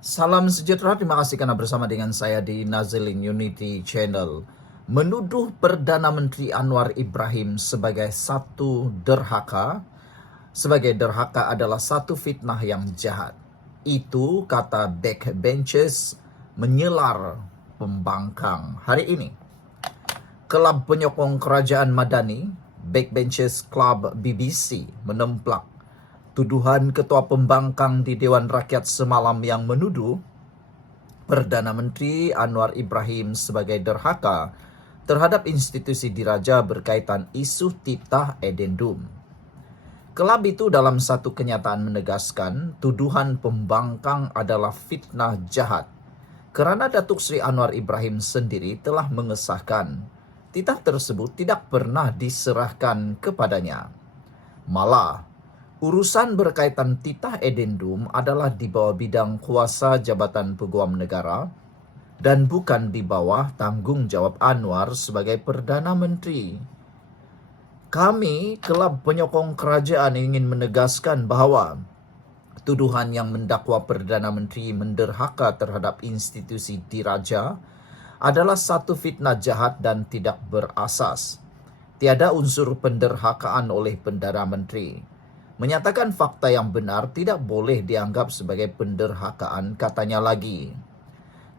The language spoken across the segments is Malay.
Salam sejahtera, terima kasih karena bersama dengan saya di Nazilin Unity Channel. Menuduh Perdana Menteri Anwar Ibrahim sebagai satu derhaka, adalah satu fitnah yang jahat. Itu kata backbenchers menyelar pembangkang hari ini. Kelab penyokong kerajaan Madani, Backbenchers Club BBC, menemplak tuduhan Ketua Pembangkang di Dewan Rakyat semalam yang menuduh Perdana Menteri Anwar Ibrahim sebagai derhaka terhadap institusi diraja berkaitan isu titah edendum. Kelab itu dalam satu kenyataan menegaskan tuduhan pembangkang adalah fitnah jahat kerana Datuk Seri Anwar Ibrahim sendiri telah mengesahkan titah tersebut tidak pernah diserahkan kepadanya. Malah, urusan berkaitan titah edendum adalah di bawah bidang kuasa Jabatan Peguam Negara dan bukan di bawah tanggung jawab Anwar sebagai Perdana Menteri. Kami, kelab penyokong kerajaan, ingin menegaskan bahawa tuduhan yang mendakwa Perdana Menteri menderhaka terhadap institusi diraja adalah satu fitnah jahat dan tidak berasas. Tiada unsur penderhakaan oleh Perdana Menteri. Menyatakan fakta yang benar tidak boleh dianggap sebagai penderhakaan, katanya lagi.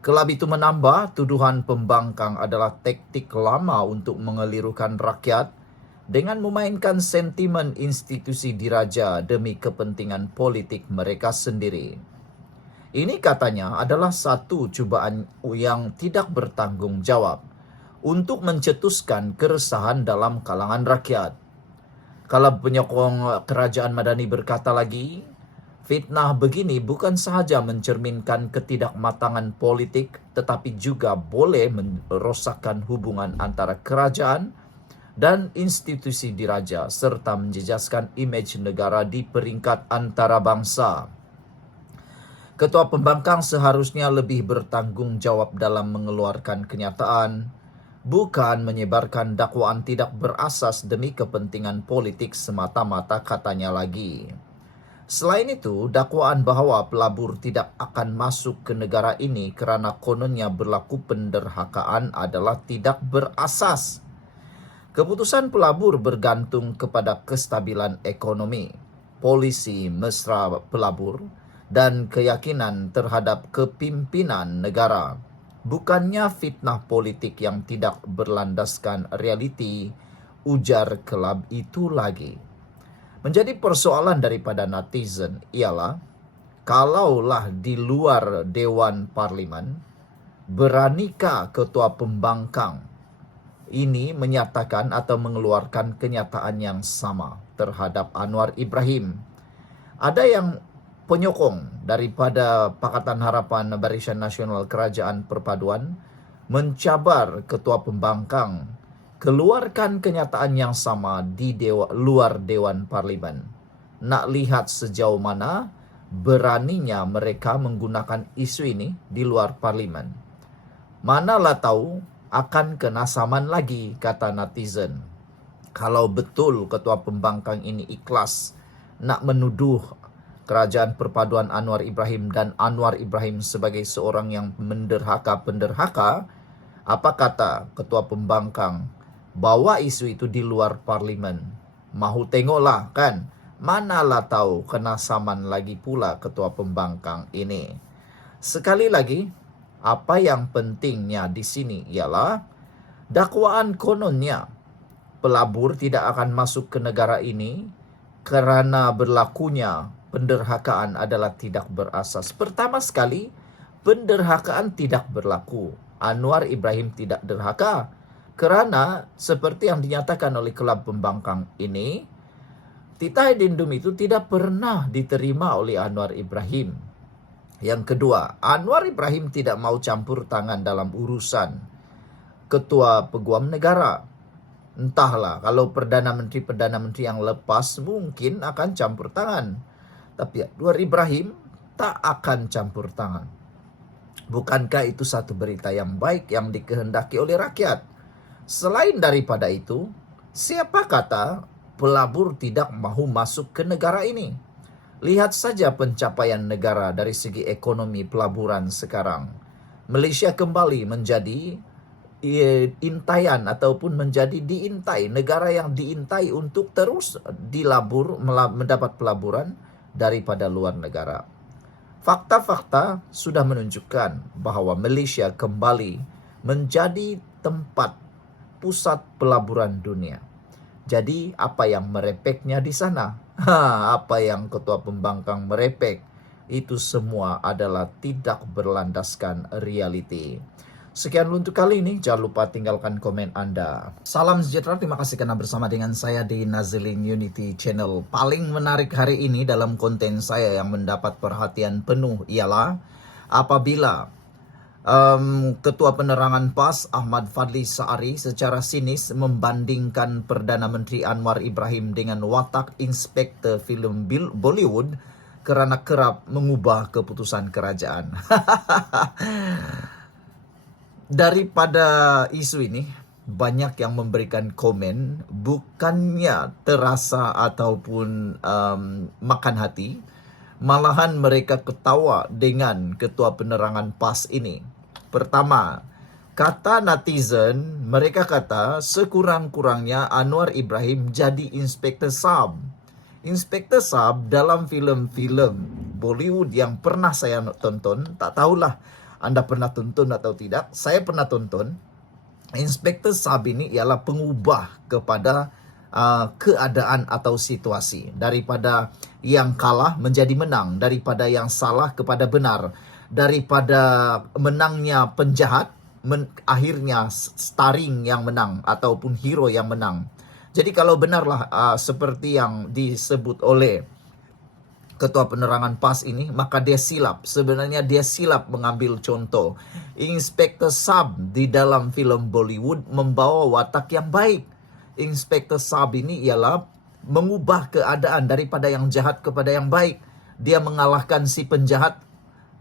Kelab itu menambah, tuduhan pembangkang adalah taktik lama untuk mengelirukan rakyat dengan memainkan sentimen institusi diraja demi kepentingan politik mereka sendiri. Ini katanya adalah satu cubaan yang tidak bertanggung jawab untuk mencetuskan keresahan dalam kalangan rakyat. Kalau penyokong kerajaan Madani berkata lagi, fitnah begini bukan sahaja mencerminkan ketidakmatangan politik, tetapi juga boleh merosakkan hubungan antara kerajaan dan institusi diraja, serta menjejaskan imej negara di peringkat antarabangsa. Ketua Pembangkang seharusnya lebih bertanggung jawab dalam mengeluarkan kenyataan, bukan menyebarkan dakwaan tidak berasas demi kepentingan politik semata-mata, katanya lagi. Selain itu, dakwaan bahawa pelabur tidak akan masuk ke negara ini kerana kononnya berlaku penderhakaan adalah tidak berasas. Keputusan pelabur bergantung kepada kestabilan ekonomi, polisi mesra pelabur, dan keyakinan terhadap kepimpinan negara. Bukannya fitnah politik yang tidak berlandaskan realiti, ujar kelab itu lagi. Menjadi persoalan daripada netizen ialah, kalaulah di luar Dewan Parlimen, beranikah Ketua Pembangkang ini menyatakan atau mengeluarkan kenyataan yang sama terhadap Anwar Ibrahim? Ada yang penyokong daripada Pakatan Harapan Barisan Nasional Kerajaan Perpaduan mencabar Ketua Pembangkang keluarkan kenyataan yang sama di luar Dewan Parlimen. Nak lihat sejauh mana beraninya mereka menggunakan isu ini di luar Parlimen. Manalah tahu akan kena saman lagi, kata netizen. Kalau betul Ketua Pembangkang ini ikhlas nak menuduh Kerajaan Perpaduan Anwar Ibrahim dan Anwar Ibrahim sebagai seorang yang penderhaka, apa kata Ketua Pembangkang? Bawa isu itu di luar Parlimen. Mahu tengoklah kan? Manalah tahu kena saman lagi pula Ketua Pembangkang ini. Sekali lagi, apa yang pentingnya di sini ialah dakwaan kononnya pelabur tidak akan masuk ke negara ini kerana berlakunya penderhakaan adalah tidak berasas. Pertama sekali, penderhakaan tidak berlaku. Anwar Ibrahim tidak derhaka kerana seperti yang dinyatakan oleh kelab pembangkang ini, titah edendum itu tidak pernah diterima oleh Anwar Ibrahim. Yang kedua, Anwar Ibrahim tidak mau campur tangan dalam urusan Ketua Peguam Negara. Entahlah, kalau Perdana Menteri yang lepas mungkin akan campur tangan. Tapi Anwar Ibrahim tak akan campur tangan. Bukankah itu satu berita yang baik yang dikehendaki oleh rakyat? Selain daripada itu, siapa kata pelabur tidak mahu masuk ke negara ini? Lihat saja pencapaian negara dari segi ekonomi pelaburan sekarang. Malaysia kembali menjadi intaian ataupun menjadi diintai, negara yang diintai untuk terus dilabur mendapat pelaburan daripada luar negara. Fakta-fakta sudah menunjukkan bahwa Malaysia kembali menjadi tempat pusat pelaburan dunia. Jadi apa yang merepeknya di sana? Apa yang ketua pembangkang merepek? Itu semua adalah tidak berlandaskan realiti. Sekian untuk kali ini, jangan lupa tinggalkan komen Anda. Salam sejahtera, terima kasih karena bersama dengan saya di Nazilin Unity Channel. Paling menarik hari ini dalam konten saya yang mendapat perhatian penuh ialah apabila Ketua Penerangan PAS Ahmad Fadli Saari secara sinis membandingkan Perdana Menteri Anwar Ibrahim dengan watak inspektor filem Bollywood kerana kerap mengubah keputusan kerajaan. Daripada isu ini, banyak yang memberikan komen bukannya terasa ataupun makan hati, malahan mereka ketawa dengan Ketua Penerangan PAS ini. Pertama, kata netizen, mereka kata sekurang-kurangnya Anwar Ibrahim jadi inspektor SAB. Inspektor SAB dalam filem-filem Bollywood yang pernah saya tonton, tak tahulah Anda pernah tonton atau tidak, saya pernah tonton. Inspektor SAB ini ialah pengubah kepada keadaan atau situasi. Daripada yang kalah menjadi menang, daripada yang salah kepada benar, daripada menangnya penjahat, akhirnya starring yang menang ataupun hero yang menang. Jadi kalau benarlah seperti yang disebut oleh Ketua Penerangan PAS ini, maka dia silap. Sebenarnya dia silap mengambil contoh. Inspektor SAB di dalam filem Bollywood membawa watak yang baik. Inspektor SAB ini ialah mengubah keadaan daripada yang jahat kepada yang baik. Dia mengalahkan si penjahat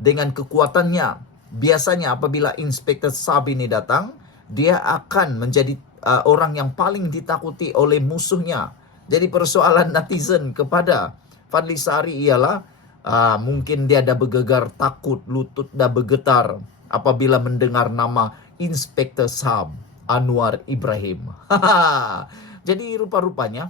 dengan kekuatannya. Biasanya apabila Inspektor SAB ini datang, dia akan menjadi orang yang paling ditakuti oleh musuhnya. Jadi persoalan netizen kepada Fadli Saari ialah mungkin dia dah bergegar takut, lutut dah bergetar apabila mendengar nama Inspektor SAB Anwar Ibrahim. Jadi rupa-rupanya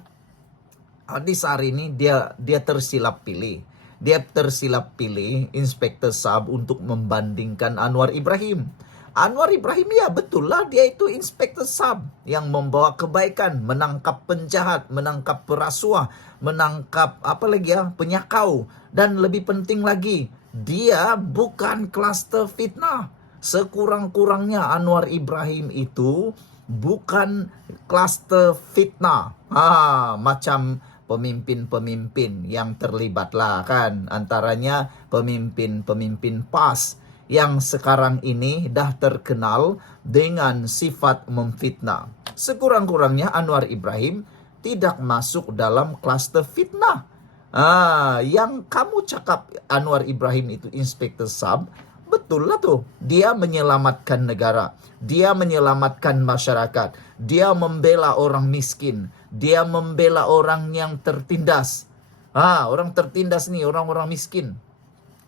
Fadli Saari ini dia tersilap pilih. Dia tersilap pilih Inspektor SAB untuk membandingkan Anwar Ibrahim. Anwar Ibrahim ya betul lah, dia itu Inspektor SAB yang membawa kebaikan, menangkap penjahat, menangkap perasuah, menangkap apa lagi ya, penyakau. Dan lebih penting lagi, dia bukan kluster fitnah. Sekurang-kurangnya Anwar Ibrahim itu bukan kluster fitnah. Macam pemimpin-pemimpin yang terlibat lah kan, antaranya pemimpin-pemimpin PAS yang sekarang ini dah terkenal dengan sifat memfitnah. Sekurang-kurangnya Anwar Ibrahim tidak masuk dalam kluster fitnah. Yang kamu cakap Anwar Ibrahim itu Inspektor SAB, betul lah tuh. Dia menyelamatkan negara, dia menyelamatkan masyarakat, dia membela orang miskin, dia membela orang yang tertindas. Orang tertindas nih, orang-orang miskin.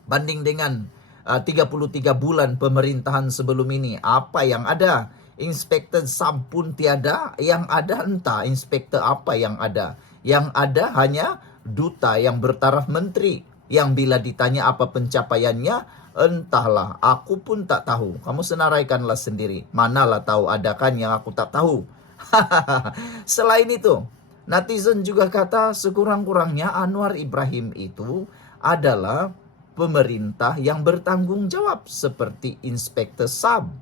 Banding dengan 33 bulan pemerintahan sebelum ini, apa yang ada? Inspektor SAB pun tiada, yang ada entah inspektor apa yang ada. Yang ada hanya duta yang bertaraf menteri, yang bila ditanya apa pencapaiannya, entahlah, aku pun tak tahu. Kamu senaraikanlah sendiri. Manalah tahu adakan yang aku tak tahu. Selain itu, netizen juga kata sekurang-kurangnya Anwar Ibrahim itu adalah pemerintah yang bertanggung jawab seperti Inspektor SAB.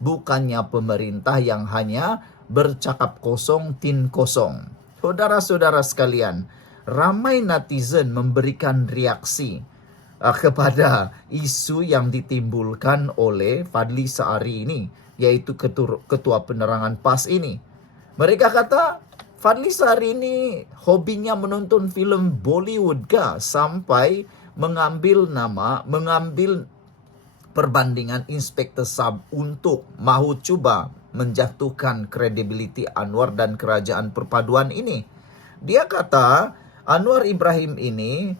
Bukannya pemerintah yang hanya bercakap kosong tin kosong. Saudara-saudara sekalian, ramai netizen memberikan reaksi kepada isu yang ditimbulkan oleh Fadli Saari ini, yaitu Ketua Penerangan PAS ini. Mereka kata Fadli Saari ini hobinya menonton filem Bollywood kah sampai mengambil perbandingan Inspektor SAB untuk mahu cuba menjatuhkan kredibiliti Anwar dan kerajaan perpaduan ini. Dia kata Anwar Ibrahim ini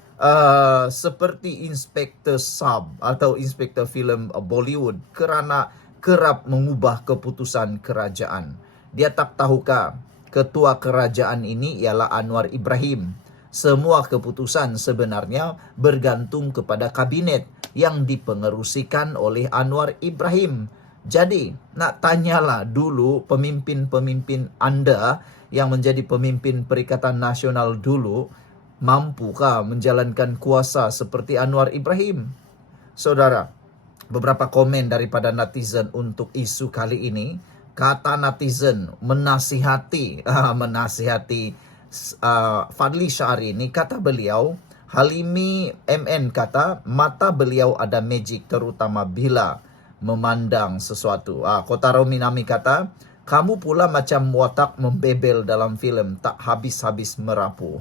seperti inspektur sub atau inspektur film Bollywood kerana kerap mengubah keputusan kerajaan. Dia tak tahukah ketua kerajaan ini ialah Anwar Ibrahim. Semua keputusan sebenarnya bergantung kepada kabinet yang dipengerusikan oleh Anwar Ibrahim. Jadi, nak tanyalah dulu pemimpin-pemimpin Anda yang menjadi pemimpin Perikatan Nasional dulu, mampukah menjalankan kuasa seperti Anwar Ibrahim? Saudara, beberapa komen daripada netizen untuk isu kali ini. Kata netizen menasihati Fadli Syahri ini, kata beliau, Halimi MN kata mata beliau ada magic terutama bila memandang sesuatu. Kotaro Minami kata, kamu pula macam watak membebel dalam filem, tak habis-habis merapu.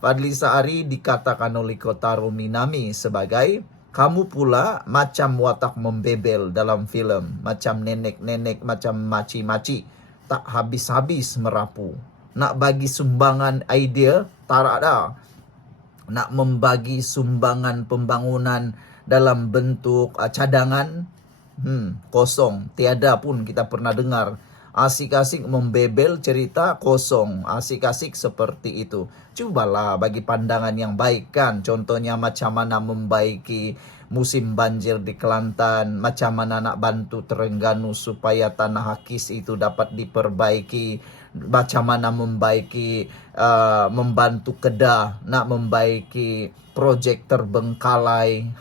Fadli Syahri dikatakan oleh Kotaro Minami sebagai, kamu pula macam watak membebel dalam filem, macam nenek-nenek, macam maci-maci, tak habis-habis merapu. Nak bagi sumbangan idea, tak ada. Nak membagi sumbangan pembangunan dalam bentuk cadangan, kosong. Tiada pun kita pernah dengar. Asik-asik membebel cerita, kosong. Asik-asik seperti itu. Cubalah bagi pandangan yang baik kan. Contohnya macam mana membaiki musim banjir di Kelantan, macam mana nak bantu Terengganu supaya tanah Hakis itu dapat diperbaiki, macam mana membantu Kedah, nak membaiki projek terbengkalai.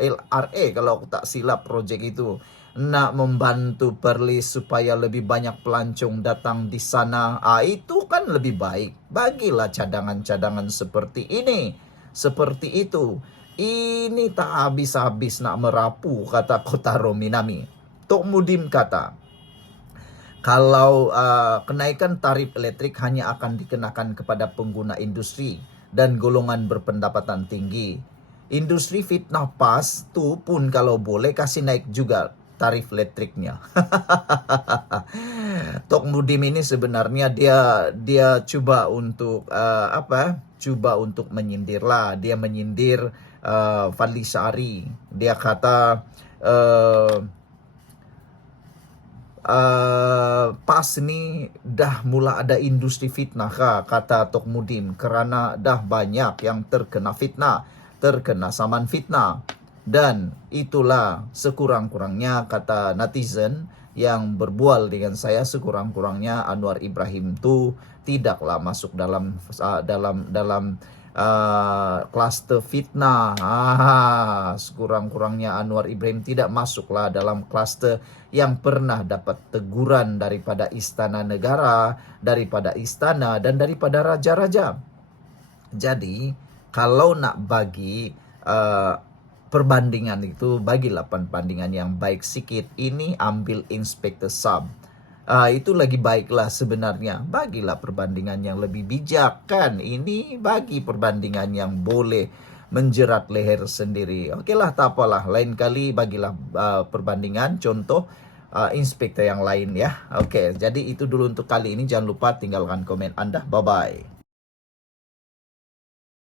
LRA kalau aku tak silap projek itu. Nak membantu Perlis supaya lebih banyak pelancong datang di sana. Itu kan lebih baik. Bagilah cadangan-cadangan seperti ini. Seperti itu. Ini tak habis-habis nak merapu, kata Kotaro Minami. Tok Mudim kata, kalau kenaikan tarif elektrik hanya akan dikenakan kepada pengguna industri dan golongan berpendapatan tinggi. Industri fitnah pas tu pun kalau boleh kasih naik juga tarif elektriknya. Tok Mudim ini sebenarnya dia coba untuk Coba untuk menyindir lah. Dia menyindir Fadli Syahri. Dia kata pas ni dah mula ada industri fitnah kah, kata Tok Mudim, kerana dah banyak yang terkena fitnah, terkena saman fitnah. Dan itulah sekurang-kurangnya, kata netizen yang berbual dengan saya, sekurang-kurangnya Anwar Ibrahim tu tidaklah masuk dalam kluster fitnah. Sekurang-kurangnya Anwar Ibrahim tidak masuklah dalam kluster yang pernah dapat teguran daripada istana negara, daripada istana dan daripada raja-raja. Jadi kalau nak bagi perbandingan itu, bagilah perbandingan yang baik sikit. Ini ambil inspektur sub. Itu lagi baiklah sebenarnya. Bagilah perbandingan yang lebih bijak kan. Ini bagi perbandingan yang boleh menjerat leher sendiri. Okeylah, tak apalah. Lain kali bagilah perbandingan contoh inspektur yang lain ya. Okey, jadi itu dulu untuk kali ini. Jangan lupa tinggalkan komen Anda. Bye-bye.